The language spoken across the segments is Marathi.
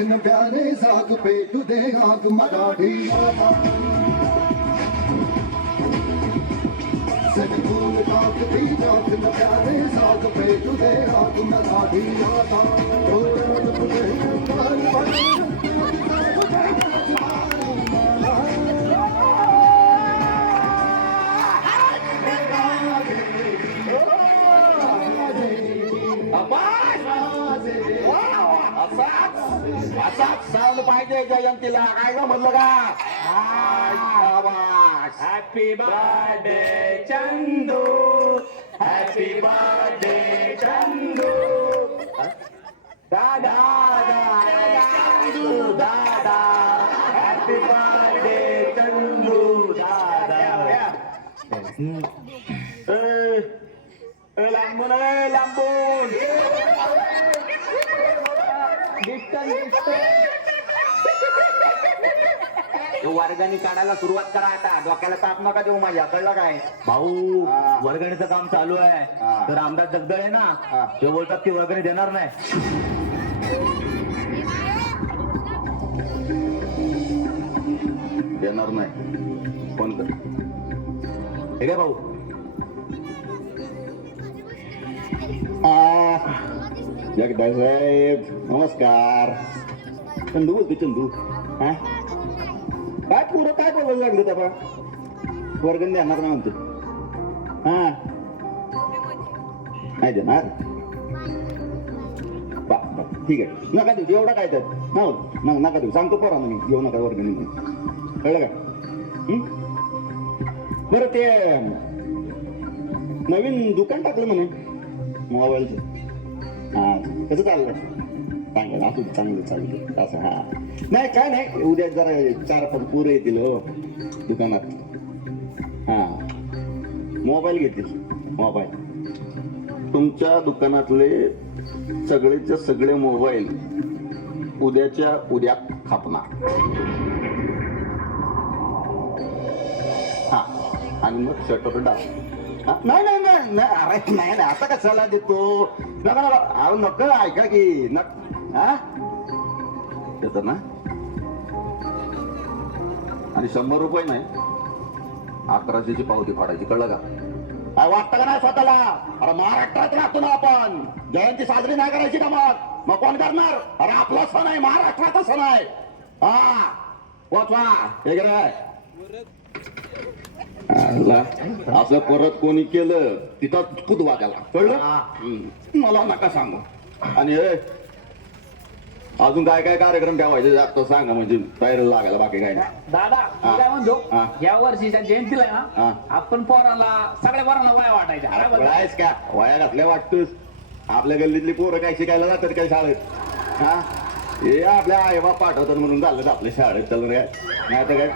न प्यारे साग पे तुझे आग मराठी सजबूर काक दी जात न प्यारे साग पे तुझे आग मराठी आता तुझे असाच साऊंड पाहिजे जयंतीला. काय ग म्हणलं का? Happy birthday Chandu, happy birthday Chandu, दादा चंदू दादा, हॅपी बर्थडे चंदू दादा. लांबून लांबून वर्गणी काढायला सुरुवात करा आता. डोक्याला ताप नका देऊ माझ्या. कळलं काय भाऊ? वर्गणीचं काम चालू आहे. तर आमदार जगदळ आहे ना, ते बोलतात की वर्गणी देणार नाही. देणार नाही. फोन कर. हे काय भाऊ? जगदाळ साहेब नमस्कार. चंदू बोलतो चंदू. हा काय पुरं काय बोलायला लागलं त्या बा? वर्गण देणार नाही म्हणतो. हा नाही देणार. ठीक आहे नका देऊ. एवढा काय तर नका देऊ. सांगतो पोरा मी घेऊ नका वर्गणी म्हणून. कळलं का? बरं ते नवीन दुकान टाकलं म्हणे मोबाईलचं. हा कसं चाललं? चांगलं असू चांगलं चाललं असं. हा नाही काय नाही. उद्या जरा 4-5 पोरं येतील हो दुकानात. हा मोबाईल घेतील. मोबाईल तुमच्या दुकानातले सगळेच्या सगळे मोबाईल उद्याच्या उद्या खापणार. हा आणि मग शटर डाव. नाही नाही नाही नाही अरे नाही नाही आता कशाला देतो? नका नका अहो नको ऐका की हा देतो ना. आणि 100 रुपये नाही 1100ची पावती फाडायची. कळलं का? काय वाटतं का नाही स्वतःला? अरे महाराष्ट्रात राहतो ना आपण. जयंती साजरी नाही करायची का? मग कोण करणार? अरे आपला सण आहे. महाराष्ट्राचा सण आहे. हा पोचवा. हे काय असं परत कोणी केलं तिथं कुदवा त्याला. कळलं? मला नका सांगू. आणि अजून काय काय कार्यक्रम ठेवायचे जास्त सांगा म्हणजे तयारीला लागायला. बाकी काय नाही. दादा मी काय म्हणतो, या वर्षीच्या जयंतीला ना आपण पोराला सगळ्या पोरांना वाया वाटायच्या. कळायच का? वया घातल्या वाटतोस. आपल्या गल्लीतली पोरं काय शिकायला जातात काय शाळेत? हा हे आपल्या आई बाप पाठवतात म्हणून चाललं आपल्या शाळेत. चाललं काय नाही तर काय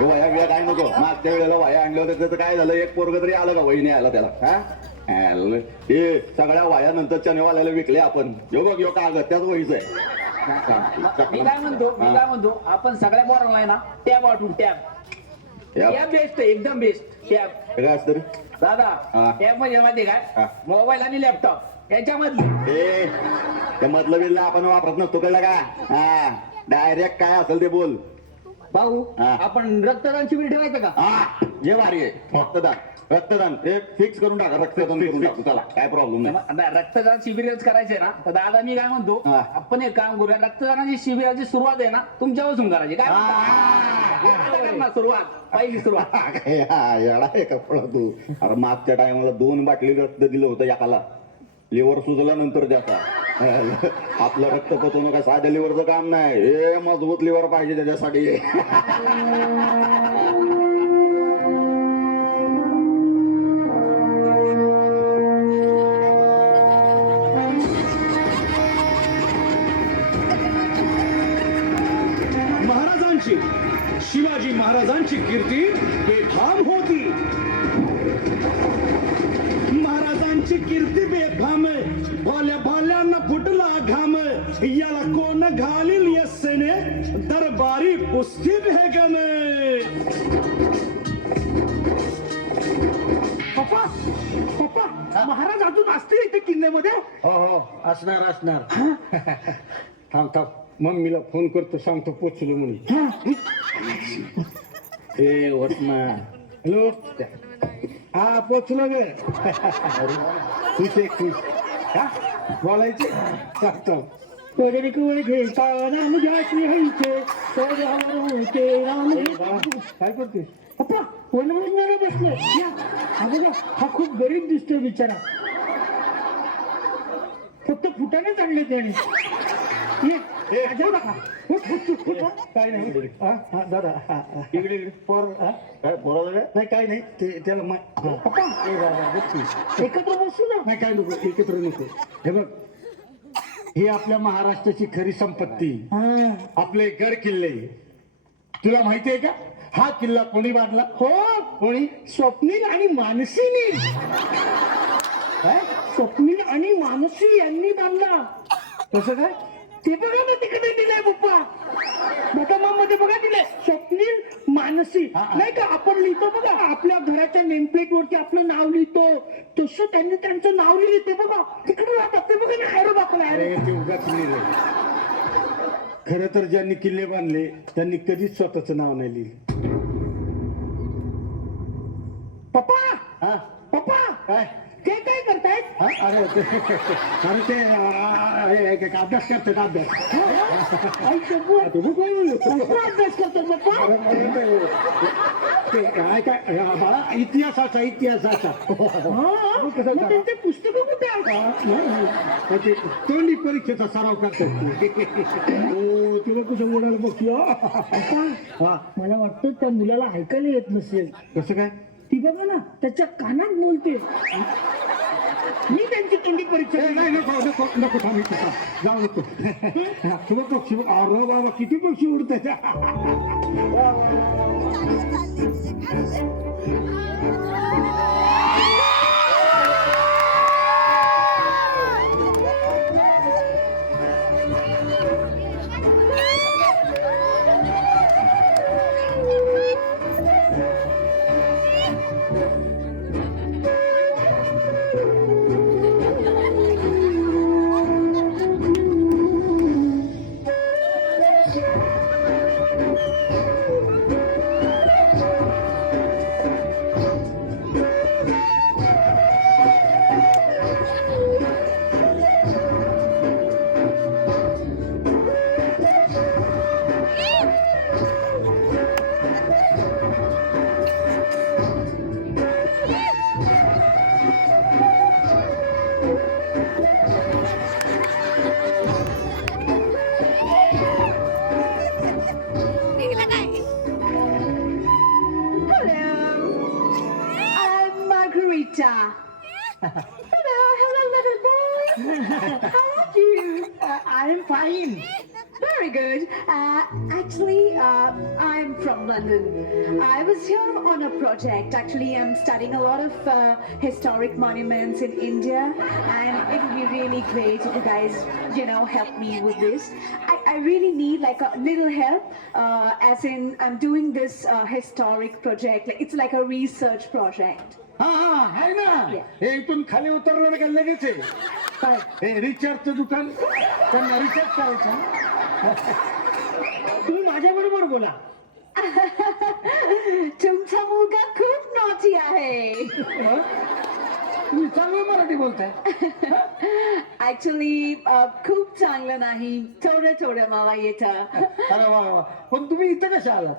वया बिया काय नको. मागच्या वेळेला वया आणलं होतं त्याचं काय झालं? एक पोरग तरी आलं का? वहिनी आला त्याला. हा हे सगळ्या वया नंतर चनेवाल्याला विकले आपण. यो बघ यो कागद त्याच वहीच आहे. मी काय म्हणतो आपण सगळ्या पोरांना आहे ना टॅब वाटून. टॅब बेस्ट एकदम बेस्ट. टॅब काय असतं रे दादा? टॅब म्हणजे माहिती काय? मोबाईल आणि लॅपटॉप याच्यामध्ये. ते मधलं बिल आपण वापरत नसतो. कळलं का? हा डायरेक्ट काय असेल ते बोल. भाऊ आपण रक्तदान शिबिर ठेवायचं का? हा जे भारी आहे. रक्तदान एक फिक्स करून टाका. रक्तदान करून टाकू. चला काय प्रॉब्लेम नाही. रक्तदान शिबिरच करायचंय ना तर दादा मी काय म्हणतो आपण एक काम करूया. रक्तदानाची शिबिराची सुरुवात आहे ना तुमच्यापासून करायची. काय सुरुवात पहिली सुरुवात येडा आहे का फळ तू? अरे मागच्या टायमाला 2 बाटली रक्त दिलं होतं एकाला. लिव्हर सुजल्यानंतर त्याचा. आपलं रक्त पचवणं काय साध्या लिव्हरचं काम नाही. हे मजबूत लिव्हर पाहिजे त्याच्यासाठी. महाराजांची शिवाजी महाराजांची कीर्ती बेफाम होती. घालील यस्सेने दरबारी कुस्ती भेगने. पप्पा पप्पा महाराज अजून असतील इथे किल्ल्यामध्ये. हो हो असणार असणार. थांब थांब मम्मीला फोन करतो सांगतो पोचलो म्हणून. ए वटना हॅलो हा पोचलो गे. खुश आहे खुश. हा बोलायचे सांगतो. वगैरे कवळे खेळता राम जायचे हायचे होते राम. काय करतेस? पप्पा वनभोजनाला बसले या. हा बघा हा खूप गरीब दिसतोय बिचारा. फक्त फुटाने चालले त्याने. ये, राजा बघा. उठ, उठ, उठ, उठ. काय नाही हा हा दादा हा हा. इकडे इकडे पोर हा काय बोलायला काय? नाही काय नाही ते त्याला पप्पा ए दादा बघ एकत्र बसू ना. नाही काय नको एकत्र नको. हे बघ ही आपल्या महाराष्ट्राची खरी संपत्ती. हा. आपले गड किल्ले तुला माहिती आहे का? हा किल्ला कोणी बांधला? हो कोणी? स्वप्नील आणि मानसीने. काय? स्वप्नील आणि मानसी यांनी बांधला. कसं काय? ते बघा ना तिकडे दिलंय पप्पा. बटामा मध्ये बघा दिलंय स्वप्नील मानसी. हा, हा. नाही का आपण लिहितो बघा आपल्या घराच्या नेमप्लेट वरती आपलं नाव लिहितो तसं त्यांनी त्यांचं नाव लिहिलं. ते बघा तिकडे राहतात ते बघा ना. अरे बापरे अरे ते उगाच लिहिलंय. खरं तर ज्यांनी किल्ले बांधले त्यांनी कधीच स्वतःचं नाव नाही लिहिलं. पप्पा हा पप्पा काय? ते काय करतायत. हा? अरे ते अभ्यास करतात अभ्यास. आई शंभू, तू बोल. कसला अभ्यास करतो पप्पा. ते काय काय बाळा इतिहासाचा इतिहासाचा. हा, मग त्यांचे पुस्तक कुठे आहेत. ते तोंडी परीक्षेचा सराव करतात. तुला कुठं बोलायला बघतो. हा मला वाटतं त्या मुलाला ऐकायला येत नसेल. कसं काय? ती बघा ना त्याच्या कानात बोलते. मी त्यांची तोंडी परीक्षा नाही नको नको नको थांब इथे जाऊ नको. तुला पक्षी अरे बाबा किती पक्षी उडत. I'm fine. Very good. Actually, I'm from London. I was here on a project. Actually, I'm studying a lot of historic monuments in India, and it would be really great if you guys, help me with this. I really need like a little help, as in I'm doing this historic project. Like it's like a research project. हा हा आहे ना. Yeah. हे इथून खाली उतरलं का लगेच आहे. काय हे रिचार्जचं दुकान त्यांना रिचार्ज करायचं. तुम्ही माझ्या बरोबर बोला. तुमचा मुलगा खूप नॉटी आहे. तुम्ही चांगलं मराठी बोलताय. ऍक्च्युली खूप चांगलं नाही. थोडं मला येतं. अरे वा वा. पण तुम्ही इथं कशा आलात?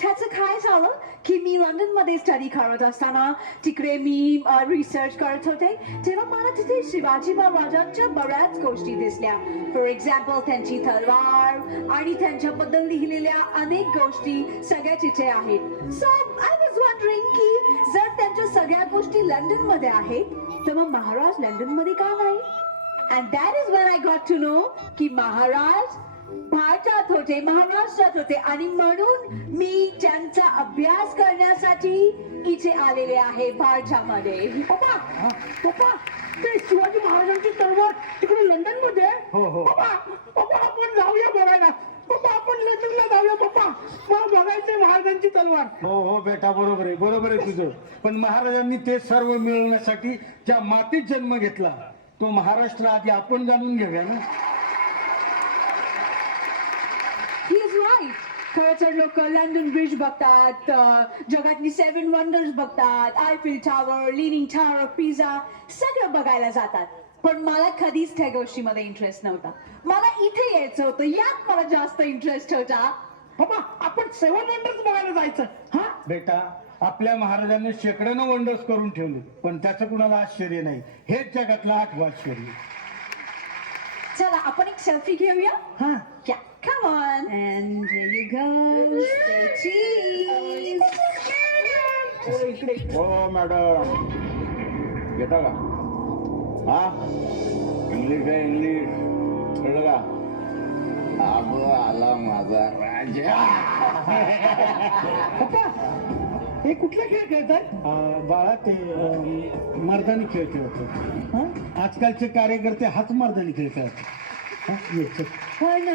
त्याचं काय झालं की मी लंडन मध्ये स्टडी करत असताना तिकडे मी रिसर्च करत होते तेव्हा मला तिथे शिवाजी महाराजांच्या बऱ्याच गोष्टी दिसल्या. फॉर एक्झाम्पल त्यांची तलवार आणि त्यांच्याबद्दल लिहिलेल्या अनेक गोष्टी सगळ्या तिथे आहेत. सो आय वॉज वंडरिंग की जर त्यांच्या सगळ्या गोष्टी लंडन मध्ये आहेत तर मग महाराज लंडन मध्ये का नाही. And that is when I got to know की महाराज भारतात होते, महाराष्ट्रात होते आणि म्हणून मी त्यांचा अभ्यास करण्यासाठी इथे आलेले आहे भारतामध्ये. पप्पा पप्पा ते शिवाजी महाराजांची तलवार तिकडे लंडन मध्ये हो, हो. पप्पा पप्पा आपण जाऊया बघायला. पप्पा आपण लंडनला जाऊया. पप्पा मला बघायचंय महाराजांची तलवार. हो हो बेटा, बरोबर आहे तुझं. पण महाराजांनी ते सर्व मिळवण्यासाठी ज्या मातीत जन्म घेतला तो महाराष्ट्र आधी आपण जाणून घेऊया ना. He is right. खरं तर लोक लंडन ब्रिज बघतात, जगातली 7 वंडर्स बघतात, Eiffel tower, leaning tower, pizza सगळं बघायला जातात. पण मला कधीच त्या गोष्टीमध्ये इंटरेस्ट नव्हता. मला इथे यायचं होतं, यात मला जास्त इंटरेस्ट होता. पप्पा आपण 7 वंडर्स बघायला जायचं. हा बेटा, आपल्या महाराजांनी शेकड्यानं वंडर्स करून ठेवले, पण त्याचं कुणाला आश्चर्य नाही. हेच जगातलं 8वं आश्चर्य. चला आपण एक सेल्फी घेऊया. हा Yeah, come on. And there you go. Say cheese. हो मॅडम, घेता का? हा, इंग्लिश आहे इंग्लिश, कळलं का? अगं आला माझा राजा. पप्पा हे कुठले खेळ खेळतात? बाळा, ते मर्दानी खेळ खेळतात. आजकालचे कार्यकर्ते हाच मर्दानी खेळ खेळतात. हा, ये, चल. पण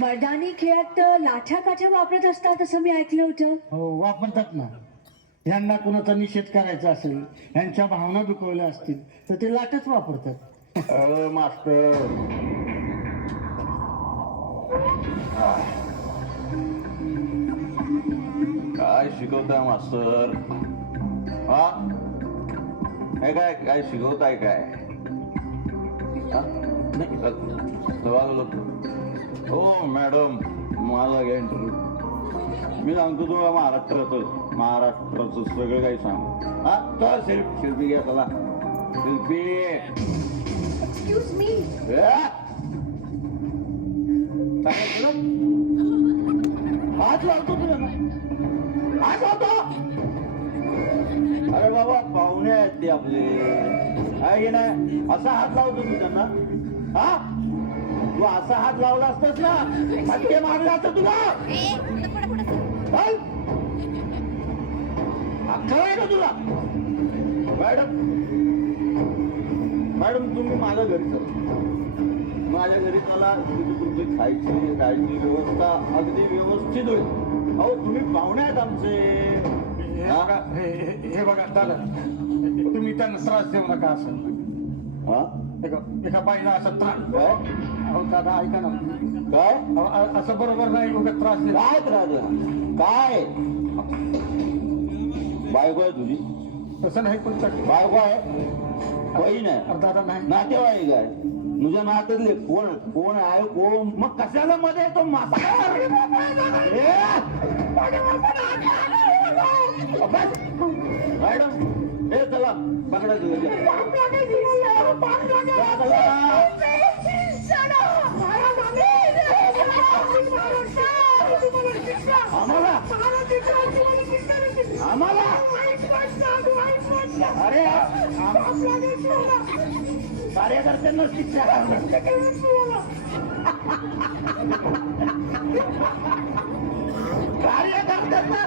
मर्दानी खेळात लाठ्या काठ्या वापरत असतात असं मी ऐकलं होतं. हो, वापरतात ना. यांना कुणाचा निषेध करायचा असेल, यांच्या भावना दुखवल्या असतील तर ते लाटच वापरतात. अरे मास्टर, काय शिकवताय मास्टर? हा, हे काय काय शिकवताय काय? हा? हो मॅडम, मला घ्या इंटरव्ह्यू. मी सांगतो तुम्हाला महाराष्ट्राचं सगळं काही सांग. हा, तर शिल्पी घ्या, चला शिल्पी. Excuse me. हात लावतो तुला ना, हात लावतो. अरे बाबा, पाहुणे आहेत ते आपले, आहे ना. असा हात लावतो तू त्यांना? हा, तू असा हात लावला असतास ना, फटके मारला असता तुला. अक्कल आहे का तुला? मॅडम तुम्ही माझ्या घरी चला. माझ्या घरी चला, तिथे तुमची खायची राहायची व्यवस्था अगदी व्यवस्थित होईल. अहो तुम्ही पाहुणे आहेत आमचे. हे बघा दादा, तुम्ही त्यांना त्रास देऊ नका. असं हा, एका बाईला असा त्रास. काय? अहो दादा, ऐका ना. काय असं बरोबर नाही. उगा त्रास दे. काय त्रास काय? बायको आहे तुझी? तसं नाही, पण बायको आहे, बहीण आहे, दादा नाही. नातेवाईक आहे, तुझ्या नात्यातले कोण आहे? कोण? मग कशाला मध्ये तो मास्तर? मॅडम, हे चला पकडायचं. आम्हाला अरे कार्यकर्त्यांना शिक्षा. कार्यकर्त्यांना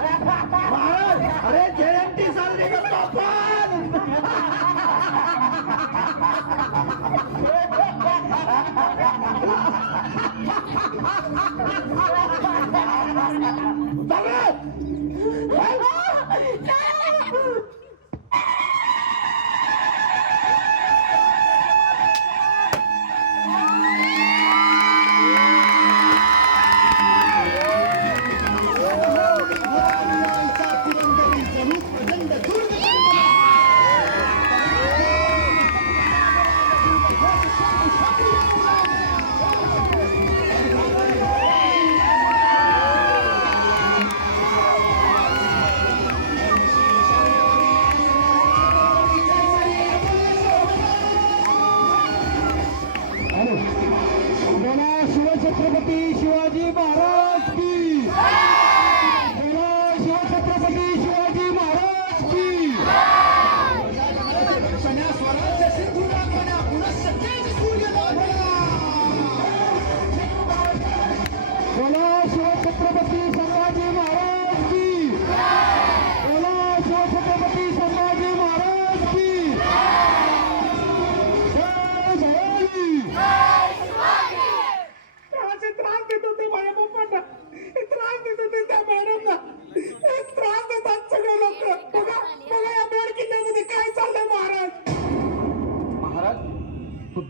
महाराज, अरे जयंती साजरी करतो आपण.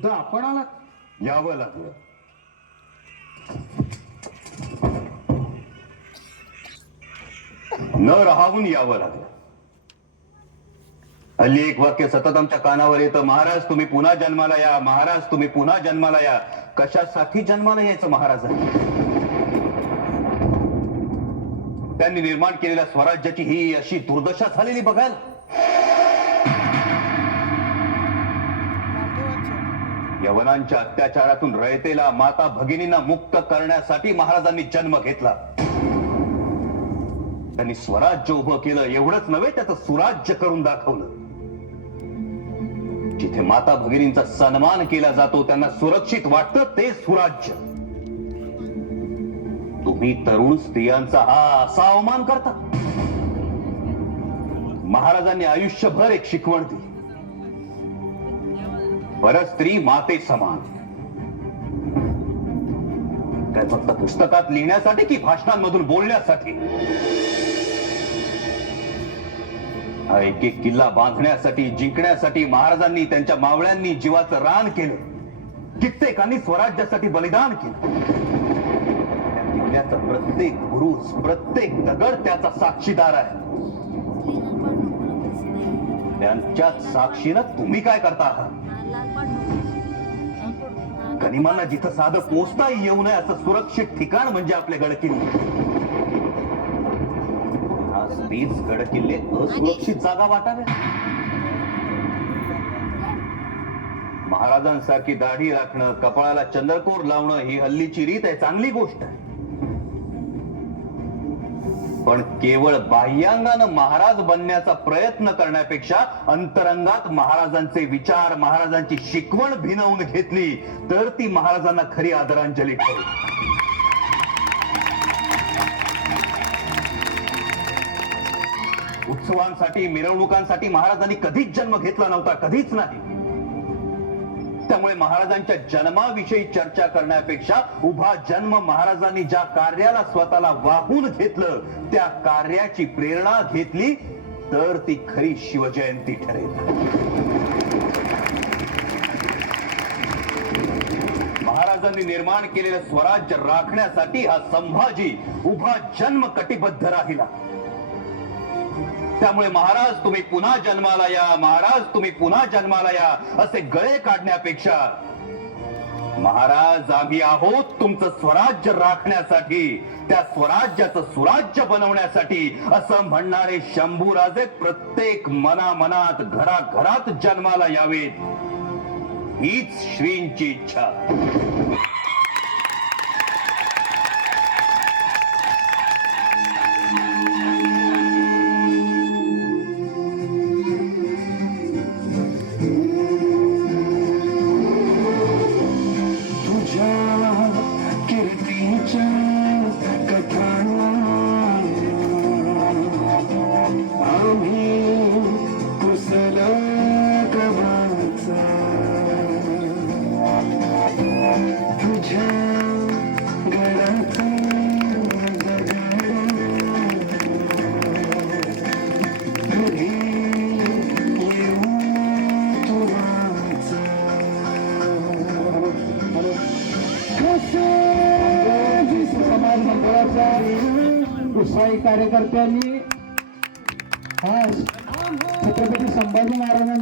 खुद्द आपण आलात? यावं लागलं. न राहावून यावं लागलं. हल्ली एक वाक्य सतत आमच्या कानावर येतं, महाराज तुम्ही पुन्हा जन्माला या, महाराज तुम्ही पुन्हा जन्माला या. कशासाठी जन्माला यायचं महाराजांनी? त्यांनी निर्माण केलेल्या स्वराज्याची ही अशी दुर्दशा झालेली बघाल. यवनांच्या अत्याचारातून रयतेला, माता भगिनींना मुक्त करण्यासाठी महाराजांनी जन्म घेतला. त्यांनी स्वराज्य उभं केलं. एवढंच नव्हे, त्याचं सुराज्य करून दाखवलं. जिथे माता भगिनींचा सन्मान केला जातो, त्यांना सुरक्षित वाटतं, ते सुराज्य. तुम्ही तरुण स्त्रियांचा हा असा अवमान करता. महाराजांनी आयुष्यभर एक शिकवण दिली, परस्त्री माते समान. काय फक्त पुस्तकात लिहिण्यासाठी की भाषणांमधून बोलण्यासाठी? हा एक एक किल्ला बांधण्यासाठी, जिंकण्यासाठी महाराजांनी, त्यांच्या मावळ्यांनी जीवाचं रान केलं. कित्येकांनी स्वराज्यासाठी बलिदान केलं. त्या किल्ल्याचा प्रत्येक बुरुज, प्रत्येक दगड त्याचा साक्षीदार आहे. त्यांच्याच साक्षीनं तुम्ही काय करता आहात? गनिमांना जिथं साधं पोचता येऊ नये असं सुरक्षित ठिकाण म्हणजे आपले गडकिल्ले. आज तीच गडकिल्ले असुरक्षित जागा वाटाव्या. महाराजांसारखी दाढी राखणं, कपाळाला चंद्रकोर लावणं ही हल्लीची रीत आहे, चांगली गोष्ट आहे. पण केवळ बाह्यांगानं महाराज बनण्याचा प्रयत्न करण्यापेक्षा अंतरंगात महाराजांचे विचार, महाराजांची शिकवण भिनवून घेतली तर ती महाराजांना खरी आदरांजली ठरेल. उत्सवांसाठी, मिरवणुकांसाठी महाराजांनी कधीच जन्म घेतला नव्हता, कधीच नाही. त्यामुळे महाराजांच्या जन्माविषयी चर्चा करण्यापेक्षा उभा जन्म, महाराजांनी ज्या कार्याला स्वतःला वाहून घेतलं, त्या कार्याची प्रेरणा घेतली तर ती खरी शिवजयंती ठरेल. महाराजांनी निर्माण केलेलं स्वराज्य राखण्यासाठी हा संभाजी उभा जन्म कटिबद्ध राहिला. त्यामुळे महाराज तुम्ही पुन्हा जन्माला या, महाराज तुम्ही पुन्हा जन्माला या असे गळे काढण्यापेक्षा महाराज आम्ही आहोत तुमचं स्वराज्य राखण्यासाठी, त्या स्वराज्याचं सुराज्य बनवण्यासाठी असं म्हणणारे शंभूराजे प्रत्येक मनामनात, घराघरात जन्माला यावेत, हीच श्रींची इच्छा. उत्साही कार्यकर्त्यांनी छत्रपती संभाजी महाराजांच्या